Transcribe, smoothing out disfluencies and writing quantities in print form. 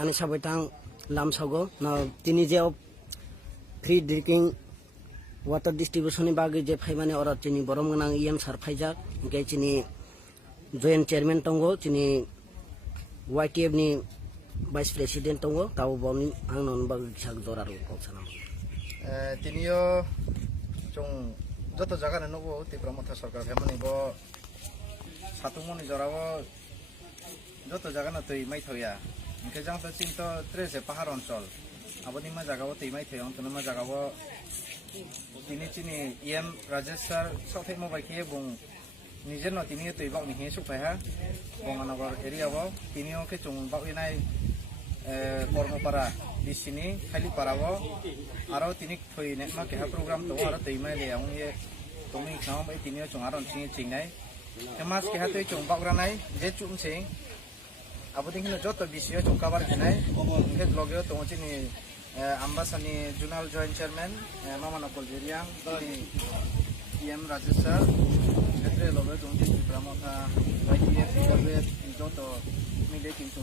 ani sabai tang lam sago na tini je free drinking water distribution ni bagi je phaimani ora tini borom nang em sar phaijak ge tini joint chairman tongo tini YTF ni vice president tongo tau boni ang non bagi sak dorar ko sana tiniyo chung joto jaga na nugo ti pramotha sarkar phaimani bo satumoni jorabo joto jaga na tui mai thoya ke jang to chin to trese pahar অঞ্চল aboni ma jaga bo tui mai thoyong tunu ma jaga bo tini chini em rajesh sir sothai mo bai ke bung nijer no tini tui bak ni he su pai ha bonganagar area bo tini o ke chung bak inai কর্মপাড়া disini খালি পারাবো আরো তিনি থই নে মা কে programme তো আরো তৈ মাই লে আং এ তুমি খাও বাই তিনি চং আরন চিং চিংনাই মাস কে হাতই চং বাগরানাই যে চুম সিং আবো দিন যত বিষয় চং কভার দিনাই কে ব্লগে তো চিনি আম্বাসানি জুনাল জয়েন্ট চেয়ারম্যান মামানা কলজেরিয়াং তিনি এম রাজেশ স্যার ক্ষেত্রে লগে চং চিনি ব্রাহ্মণা YTF যত মিলে কিন্তু